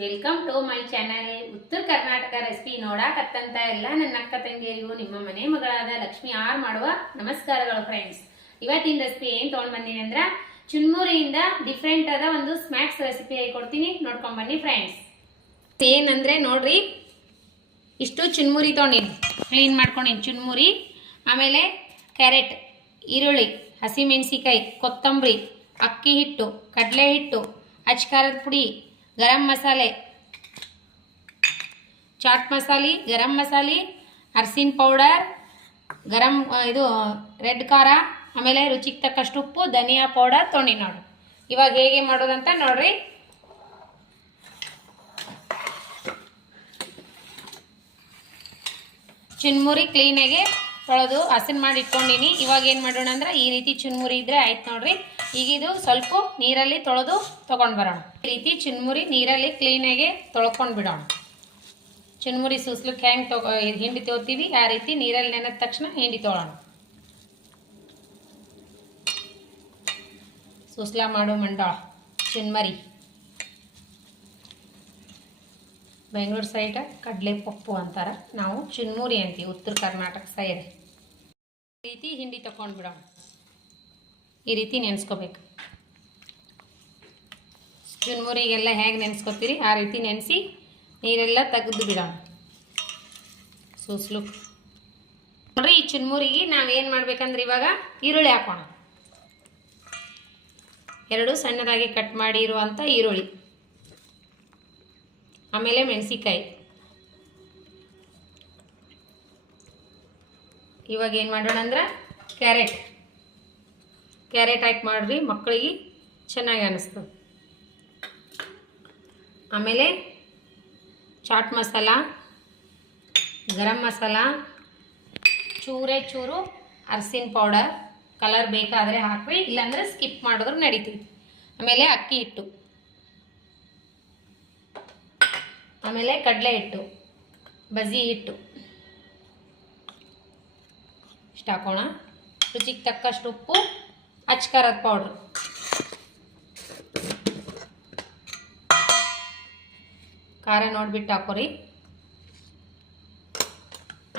Welcome to my channel. ಉತ್ತರ Karnataka recipe ನೋಡಾಕತ್ತಂತ ಎಲ್ಲ ನನ್ನ ಅಕ್ಕ ತಂಗಿಯರಿಗೂ ನಿಮ್ಮ ಮನೆ ಮಗಳಾದ ಲಕ್ಷ್ಮಿ ಆರ್ ಮಾಡುವ ನಮಸ್ಕಾರಗಳು ಫ್ರೆಂಡ್ಸ್. ಇವತ್ತಿನ ರೆಸಿಪಿ ಏನ್ ತಗೊಂಡ್ ಬಂದೀನಿ ಅಂದ್ರ ಚುನ್ಮುರಿಯಿಂದ ಡಿಫ್ರೆಂಟ್ ಆದ ಒಂದು ಸ್ನಾಕ್ಸ್ ರೆಸಿಪಿ ಕೊಡ್ತೀನಿ, ನೋಡ್ಕೊಂಡ್ ಬನ್ನಿ ಫ್ರೆಂಡ್ಸ್. ಏನಂದ್ರೆ ನೋಡ್ರಿ, ಇಷ್ಟು ಚುನ್ಮುರಿ ತಗೊಂಡಿನಿ, ಕ್ಲೀನ್ ಮಾಡ್ಕೊಂಡಿನಿ ಚುನ್ಮುರಿ. ಆಮೇಲೆ ಕ್ಯಾರೆಟ್, ಈರುಳ್ಳಿ, ಹಸಿಮೆಣಸಿಕಾಯಿ, ಕೊತ್ತಂಬರಿ, ಅಕ್ಕಿ ಹಿಟ್ಟು, ಕಡಲೆ ಹಿಟ್ಟು, ಅಚ್ಕಾರದ ಪುಡಿ, ಗರಂ ಮಸಾಲೆ, ಚಾಟ್ ಮಸಾಲೆ, ಗರಂ ಮಸಾಲೆ, ಅರ್ಸಿನ ಪೌಡರ್, ಗರಂ ಇದು ರೆಡ್ ಖಾರ, ಆಮೇಲೆ ರುಚಿಗೆ ತಕ್ಕಷ್ಟು ಉಪ್ಪು, ಧನಿಯಾ ಪೌಡರ್ ತೊಗೊಂಡಿ ನೋಡಿ. ಇವಾಗ ಹೇಗೆ ಮಾಡೋದಂತ ನೋಡ್ರಿ. ಚುನ್ಮುರಿ ಕ್ಲೀನಾಗಿ ತೊಳೆದು ಹಸನ್ ಮಾಡಿ ಇಟ್ಕೊಂಡಿನಿ. ಇವಾಗ ಏನು ಮಾಡೋಣ ಅಂದ್ರೆ ಈ ರೀತಿ ಚುನ್ಮುರಿ ಇದ್ರೆ ಆಯ್ತು ನೋಡ್ರಿ. ಈಗ ಇದು ಸ್ವಲ್ಪ ನೀರಲ್ಲಿ ತೊಳೆದು ತೊಗೊಂಡು ಬರೋಣ. ಈ ರೀತಿ ಚುನ್ಮುರಿ ನೀರಲ್ಲಿ ಕ್ಲೀನಾಗಿ ತೊಳ್ಕೊಂಡು ಬಿಡೋಣ. ಚುನ್ಮುರಿ ಸೂಸ್ಲಿಕ್ಕೆ ಹೆಂಗೆ ಹಿಂಡಿ ತೊಗೋತೀವಿ ಆ ರೀತಿ ನೀರಲ್ಲಿ ನೆನೆದ ತಕ್ಷಣ ಹಿಂಡಿ ತೊಗೊಳ್ಳೋಣ. ಸೂಸ್ಲಾ ಮಾಡು ಮಂಡಾಳ ಚುನ್ಮರಿ. ಬೆಂಗಳೂರು ಸೈಡ್ ಕಡಲೆ ಪಪ್ಪು ಅಂತಾರೆ, ನಾವು ಚುನ್ಮುರಿ ಅಂತೀವಿ ಉತ್ತರ ಕರ್ನಾಟಕ ಸೈಡ್. ಈ ರೀತಿ ಹಿಂಡಿ ತಗೊಂಡು ಬಿಡೋಣ. ಈ ರೀತಿ ನೆನೆಸ್ಕೋಬೇಕು. ಚುನ್ಮುರಿಗೆಲ್ಲ ಹೇಗೆ ನೆನೆಸ್ಕೊತೀರಿ ಆ ರೀತಿ ನೆನೆಸಿ ನೀರೆಲ್ಲ ತೆಗೆದು ಬಿಡೋಣ. ಸೂಸ್ಲು ನೋಡ್ರಿ. ಈ ಚುನ್ಮುರಿಗೆ ನಾವೇನು ಮಾಡ್ಬೇಕಂದ್ರೆ ಇವಾಗ ಈರುಳ್ಳಿ ಹಾಕೋಣ. 2 ಸಣ್ಣದಾಗಿ ಕಟ್ ಮಾಡಿ ಇರುವಂಥ ಈರುಳ್ಳಿ, ಆಮೇಲೆ ಮೆಣಸಿಕಾಯಿ. ಇವಾಗ ಏನು ಮಾಡೋಣ ಅಂದ್ರೆ ಕ್ಯಾರೆಟ್ ಹಾಕಿ ಮಾಡ್ರಿ, ಮಕ್ಕಳಿಗೆ ಚೆನ್ನಾಗಿ ಅನ್ನಿಸ್ತದೆ. ಆಮೇಲೆ ಚಾಟ್ ಮಸಾಲ, ಗರಂ ಮಸಾಲ, ಚೂರು ಅರ್ಸಿನ ಪೌಡರ್, ಕಲರ್ ಬೇಕಾದರೆ ಹಾಕ್ರಿ, ಇಲ್ಲಾಂದರೆ ಸ್ಕಿಪ್ ಮಾಡಿದ್ರೆ ನಡೀತೀವಿ. ಆಮೇಲೆ ಅಕ್ಕಿ ಹಿಟ್ಟು, ಆಮೇಲೆ ಕಡಲೆ ಹಿಟ್ಟು, ಬಜ್ಜಿ ಹಿಟ್ಟು ಇಷ್ಟು ಹಾಕೋಣ. ರುಚಿಗೆ ತಕ್ಕಷ್ಟು ಉಪ್ಪು, ಅಚ್ಕಾರದ ಪೌಡ್ರು, ಖಾರ ನೋಡ್ಬಿಟ್ಟು ಹಾಕೋರಿ.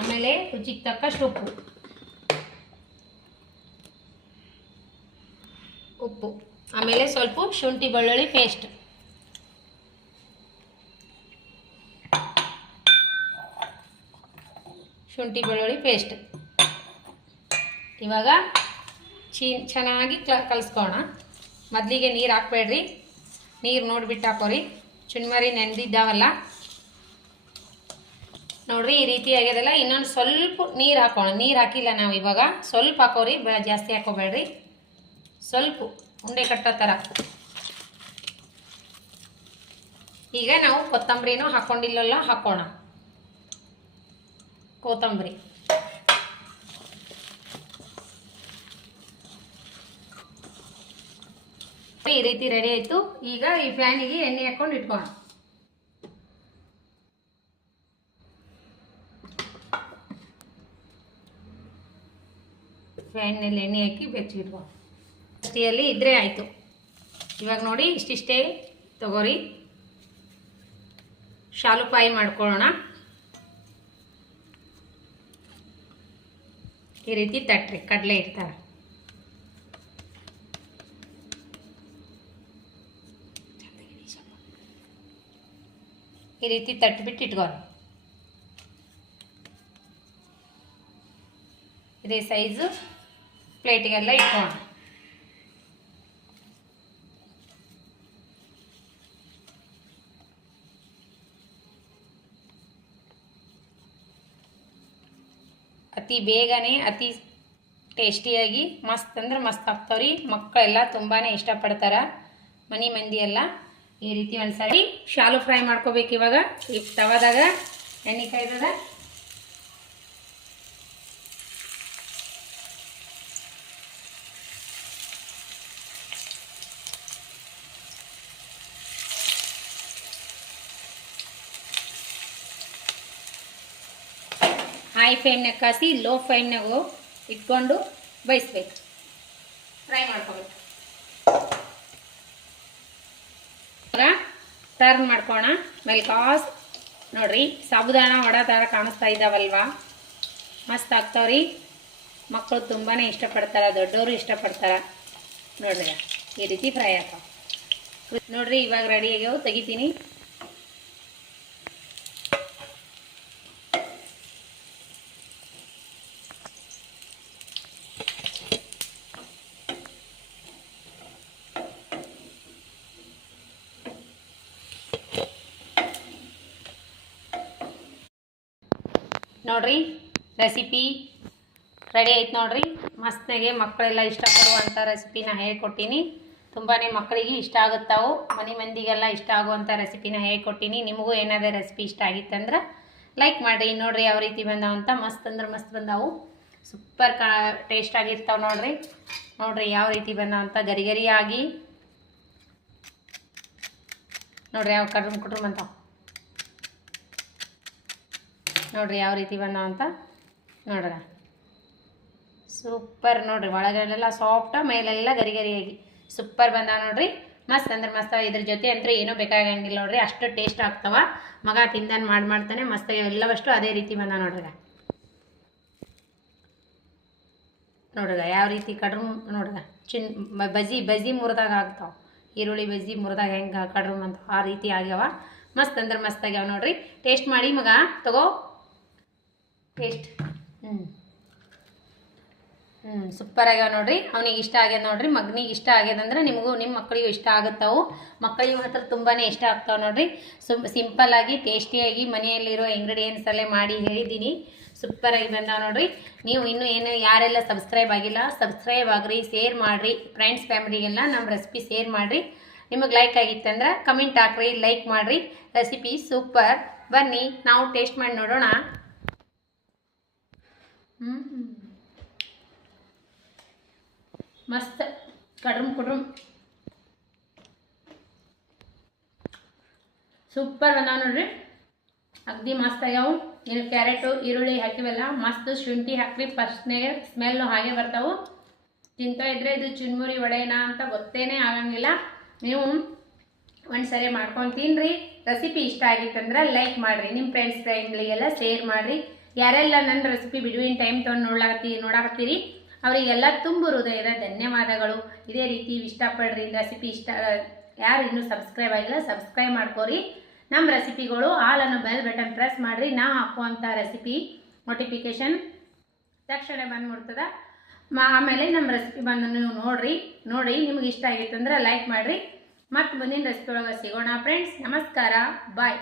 ಆಮೇಲೆ ರುಚಿಗೆ ತಕ್ಕಷ್ಟು ಉಪ್ಪು, ಆಮೇಲೆ ಸ್ವಲ್ಪ ಶುಂಠಿ ಬೆಳ್ಳುಳ್ಳಿ ಪೇಸ್ಟ್. ಇವಾಗ ಚೆನ್ನಾಗಿ ಕಲಿಸ್ಕೋಣ. ಮೊದಲಿಗೆ ನೀರು ಹಾಕ್ಬೇಡ್ರಿ, ನೀರು ನೋಡಿಬಿಟ್ಟು ಹಾಕೋರಿ. ಚುನ್ಮರಿ ನೆನೆದಿದ್ದಾವಲ್ಲ ನೋಡ್ರಿ, ಈ ರೀತಿ ಆಗ್ಯದಲ್ಲ. ಇನ್ನೊಂದು ಸ್ವಲ್ಪ ನೀರು ಹಾಕೋಣ. ನೀರು ಹಾಕಿಲ್ಲ ನಾವು ಇವಾಗ, ಸ್ವಲ್ಪ ಹಾಕೋರಿ, ಜಾಸ್ತಿ ಹಾಕೋಬೇಡ್ರಿ. ಸ್ವಲ್ಪ ಉಂಡೆ ಕಟ್ಟೋ ಥರ. ಈಗ ನಾವು ಕೊತ್ತಂಬರಿನೂ ಹಾಕ್ಕೊಂಡಿಲ್ಲಲ್ಲ, ಹಾಕೋಣ ಕೊತ್ತಂಬರಿ. ಈ ರೀತಿ ರೆಡಿ ಆಯಿತು. ಈಗ ಈ ಪ್ಯಾನಿಗೆ ಎಣ್ಣೆ ಹಾಕ್ಕೊಂಡು ಇಟ್ಕೋಣ. ಪ್ಯಾನ್ನಲ್ಲಿ ಎಣ್ಣೆ ಹಾಕಿ ಬೆಚ್ಚಿಟ್ಕೋಣ. ಅಷ್ಟಿಯಲ್ಲಿ ಇದ್ರೆ ಆಯಿತು. ಇವಾಗ ನೋಡಿ ಇಷ್ಟಿಷ್ಟೇ ತಗೋರಿ. ಶಾಲು ಪಾಯಿ ಮಾಡ್ಕೊಳ್ಳೋಣ. ಈ ರೀತಿ ತಟ್ರಿ, ಕಡಲೆ ಇರ್ತಾರೆ. ಈ ರೀತಿ ತಟ್ಟಿಬಿಟ್ಟು ಇಟ್ಕೊಳ್ಳಿ. ಇದೇ ಸೈಜು ಪ್ಲೇಟಿಗೆಲ್ಲ ಇಟ್ಕೊಳ್ಳೋಣ. ಅತಿ ಬೇಗನೆ ಅತಿ ಟೇಸ್ಟಿಯಾಗಿ ಮಸ್ತ್ ಅಂದ್ರೆ ಮಸ್ತ್ ಆಗ್ತಾವ್ರಿ. ಮಕ್ಕಳೆಲ್ಲ ತುಂಬಾ ಇಷ್ಟಪಡ್ತಾರೆ, ಮನೆ ಮಂದಿ ಎಲ್ಲ. ಈ ರೀತಿ ಒಂದ್ಸರಿ ಶಾಲು ಫ್ರೈ ಮಾಡ್ಕೋಬೇಕು. ಇವಾಗ ಈ ತವಾದಾಗ ಎಣ್ಣೆ ಕಾಯ್ದದ. ಹೈ ಫ್ಲೇಮ್ನಾಗ ಕಾಸಿ ಲೋ ಫ್ಲೇಮ್ನಾಗ ಇಟ್ಕೊಂಡು ಬೇಯಿಸ್ಬೇಕು, ಫ್ರೈ ಮಾಡ್ಕೋಬೇಕು. ಟರ್ನ್ ಮಾಡ್ಕೋಣ ಮೆಲ್ಕಾಸ್. ನೋಡ್ರಿ ಸಾಬುದಾನ ವಡ ಥರ ಕಾಣಿಸ್ತಾ ಇದ್ದಾವಲ್ವಾ, ಮಸ್ತ್ ಆಗ್ತಾವ್ರಿ. ಮಕ್ಕಳು ತುಂಬಾ ಇಷ್ಟಪಡ್ತಾರೆ, ದೊಡ್ಡವರು ಇಷ್ಟಪಡ್ತಾರೆ. ನೋಡ್ರಿ ಈ ರೀತಿ ಫ್ರೈ ಆಗ್ತಾವ ನೋಡ್ರಿ. ಇವಾಗ ರೆಡಿ ಆಗ್ಯಾವ, ತೆಗಿತೀನಿ. ನೋಡ್ರಿ ರೆಸಿಪಿ ರೆಡಿ ಆಯ್ತು ನೋಡ್ರಿ. ಮಸ್ತಾಗೆ ಮಕ್ಕಳೆಲ್ಲ ಇಷ್ಟಪಡುವಂಥ ರೆಸಿಪಿನ ಹೇಳ್ಕೊಟ್ಟಿನಿ. ತುಂಬಾ ಮಕ್ಕಳಿಗೆ ಇಷ್ಟ ಆಗುತ್ತಾವು, ಮನೆ ಮಂದಿಗೆಲ್ಲ ಇಷ್ಟ ಆಗುವಂಥ ರೆಸಿಪಿನ ಹೇಳ್ಕೊಟ್ಟಿನಿ. ನಿಮಗೂ ಏನಾದರೂ ರೆಸಿಪಿ ಇಷ್ಟ ಆಗಿತ್ತಂದ್ರೆ ಲೈಕ್ ಮಾಡಿರಿ. ನೋಡ್ರಿ ಯಾವ ರೀತಿ ಬಂದಾವಂತ, ಮಸ್ತ್ ಅಂದ್ರೆ ಮಸ್ತ್ ಬಂದಾವು, ಸೂಪರ್ ಟೇಸ್ಟ್ ಆಗಿರ್ತಾವೆ ನೋಡ್ರಿ. ನೋಡ್ರಿ ಯಾವ ರೀತಿ ಬಂದಾವಂತ, ಗರಿ ಗರಿಯಾಗಿ ನೋಡ್ರಿ ಯಾವ ಕುಟ್ರುಮ್ ಅಂತಾವ. ನೋಡ್ರಿ ಯಾವ ರೀತಿ ಬಂದಾವಂತ ನೋಡ್ರ, ಸೂಪರ್ ನೋಡ್ರಿ. ಒಳಗಡೆಲ್ಲ ಸಾಫ್ಟ, ಮೇಲೆಲ್ಲ ಗರಿ ಗರಿಯಾಗಿ ಸೂಪರ್ ಬಂದಾವ ನೋಡ್ರಿ. ಮಸ್ತ್ ಅಂದ್ರೆ ಮಸ್ತ್. ಇದ್ರ ಜೊತೆ ಅಂತೂ ಏನೂ ಬೇಕಾಗಂಗಿಲ್ಲ ನೋಡ್ರಿ, ಅಷ್ಟು ಟೇಸ್ಟ್ ಆಗ್ತಾವ. ಮಗ ತಿಂದಾನು ಮಾಡ್ತಾನೆ ಮಸ್ತಾಗಿ, ಎಲ್ಲವಷ್ಟು ಅದೇ ರೀತಿ ಬಂದಾವ ನೋಡ್ರಿ. ನೋಡ್ರಿ ಯಾವ ರೀತಿ ಕಡ್ರು ನೋಡ್ರಿ, ಬಜ್ಜಿ ಮುರಿದಾಗ ಆಗ್ತಾವ. ಈರುಳ್ಳಿ ಬಜ್ಜಿ ಮುರಿದಾಗ ಹೆಂಗೆ ಕಡ್ರು ಅಂತ ಆ ರೀತಿ ಆಗ್ಯಾವ. ಮಸ್ತ್ ಅಂದ್ರೆ ಮಸ್ತ್ ಆಗ್ಯಾವ ನೋಡ್ರಿ. ಟೇಸ್ಟ್ ಮಾಡಿ ಮಗ, ತಗೋ ಟೇಸ್ಟ್. ಸೂಪರ್ ಆಗ್ಯಾವ ನೋಡ್ರಿ. ಅವ್ನಿಗೆ ಇಷ್ಟ ಆಗ್ಯದ ನೋಡ್ರಿ, ಮಗನಿಗೆ ಇಷ್ಟ ಆಗ್ಯದಂದ್ರೆ ನಿಮಗೂ ನಿಮ್ಮ ಮಕ್ಕಳಿಗೂ ಇಷ್ಟ ಆಗುತ್ತಾವು. ಮಕ್ಕಳಿಗೆ ಮಾತ್ರ ತುಂಬಾ ಇಷ್ಟ ಆಗ್ತಾವೆ ನೋಡ್ರಿ. ಸಿಂಪಲ್ಲಾಗಿ ಟೇಸ್ಟಿಯಾಗಿ ಮನೆಯಲ್ಲಿರೋ ಇಂಗ್ರೀಡಿಯೆಂಟ್ಸ್ ಅಲ್ಲೇ ಮಾಡಿ ಹೇಳಿದ್ದೀನಿ. ಸೂಪರಾಗಿ ಬಂದಾವ ನೋಡ್ರಿ. ನೀವು ಇನ್ನೂ ಏನು ಯಾರೆಲ್ಲ ಸಬ್ಸ್ಕ್ರೈಬ್ ಆಗಿಲ್ಲ, ಸಬ್ಸ್ಕ್ರೈಬ್ ಆಗ್ರಿ, ಶೇರ್ ಮಾಡಿರಿ. ಫ್ರೆಂಡ್ಸ್ ಫ್ಯಾಮಿಲಿಗೆಲ್ಲ ನಮ್ಮ ರೆಸಿಪಿ ಶೇರ್ ಮಾಡಿರಿ. ನಿಮಗೆ ಲೈಕ್ ಆಗಿತ್ತಂದ್ರೆ ಕಮೆಂಟ್ ಹಾಕ್ರಿ, ಲೈಕ್ ಮಾಡಿರಿ. Recipe super. ಬನ್ನಿ ನಾವು ಟೇಸ್ಟ್ ಮಾಡಿ ನೋಡೋಣ. ಮಸ್ತ್ ಕುಡ್ರುಮ್ ಸೂಪರ್ ಬಂದಾವ ನೋಡ್ರಿ. ಅಗ್ದಿ ಮಸ್ತ್ ಆಗ್ಯಾವು. ನೀವು ಕ್ಯಾರೆಟು ಈರುಳ್ಳಿ ಹಾಕಿವಲ್ಲ, ಮಸ್ತ್ ಶುಂಠಿ ಹಾಕ್ರಿ, ಫಸ್ಟ್ನಾಗೆ ಸ್ಮೆಲ್ಲು ಹಾಗೆ ಬರ್ತಾವೆ. ತಿಂತಾ ಇದ್ರೆ ಇದು ಚುನ್ಮುರಿ ವಡೆನಾ ಅಂತ ಗೊತ್ತೇನೆ ಆಗಂಗಿಲ್ಲ. ನೀವು ಒಂದು ಸರಿ ಮಾಡ್ಕೊಂಡು ತಿನ್ನಿರಿ. ರೆಸಿಪಿ ಇಷ್ಟ ಆಗಿತ್ತಂದ್ರೆ ಲೈಕ್ ಮಾಡಿರಿ, ನಿಮ್ಮ ಫ್ರೆಂಡ್ಸ್ ಫ್ಯಾಮಿಲಿಗೆಲ್ಲ ಶೇರ್ ಮಾಡಿರಿ. ಯಾರೆಲ್ಲ ನನ್ನ ರೆಸಿಪಿ ಬಿಡುವಿನ ಟೈಮ್ ತೊಗೊಂಡು ನೋಡಾಕತ್ತೀರಿ ಅವರಿಗೆಲ್ಲ ತುಂಬು ಹೃದಯದ ಧನ್ಯವಾದಗಳು. ಇದೇ ರೀತಿ ಇಷ್ಟಪಡ್ರಿ. ರೆಸಿಪಿ ಇಷ್ಟ ಯಾರು ಇನ್ನೂ ಸಬ್ಸ್ಕ್ರೈಬ್ ಆಗಿಲ್ಲ ಸಬ್ಸ್ಕ್ರೈಬ್ ಮಾಡ್ಕೋರಿ. ನಮ್ಮ ರೆಸಿಪಿಗಳು ಆಲ್ ಅನ್ನೋ ಬೆಲ್ ಬಟನ್ ಪ್ರೆಸ್ ಮಾಡಿರಿ. ನಾ ಹಾಕುವಂಥ ರೆಸಿಪಿ ನೋಟಿಫಿಕೇಷನ್ ತಕ್ಷಣ ಬಂದ್ಬಿಡ್ತದೆ. ಆಮೇಲೆ ನಮ್ಮ ರೆಸಿಪಿ ಬಂದು ನೀವು ನೋಡಿ ನಿಮ್ಗೆ ಇಷ್ಟ ಆಗಿತ್ತಂದ್ರೆ ಲೈಕ್ ಮಾಡಿರಿ. ಮತ್ತು ಮುಂದಿನ ರೆಸಿಪಿ ಒಳಗೆ ಸಿಗೋಣ ಫ್ರೆಂಡ್ಸ್. ನಮಸ್ಕಾರ, ಬಾಯ್.